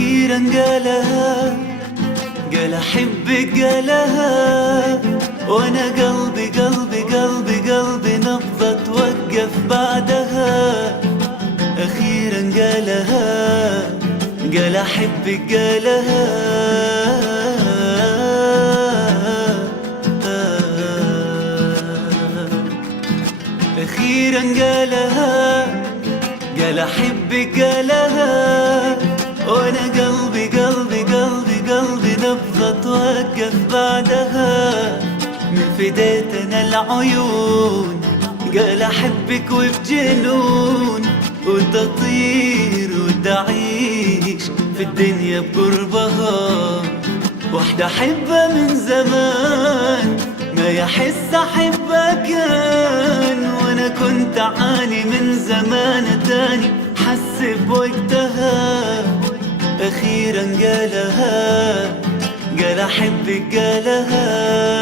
أخيرا قالها، قال أحبك قالها، وأنا قلبي قلبي قلبي قلبي نبضة توقف بعدها. أخيرا قالها، قال أحبك قالها. أخيرا قالها، قال أحبك قالها، وأنا قلبي قلبي قلبي قلبي نبضة توقف بعدها. من فديتنا العيون قال أحبك وبجنون، وتطير وتعيش في الدنيا بقربها. وحدة أحبها من زمان ما يحس أحبها كان، وأنا كنت أعاني من زمان تاني حس بوقتها. أخيرا قالها، قال أحبك قالها.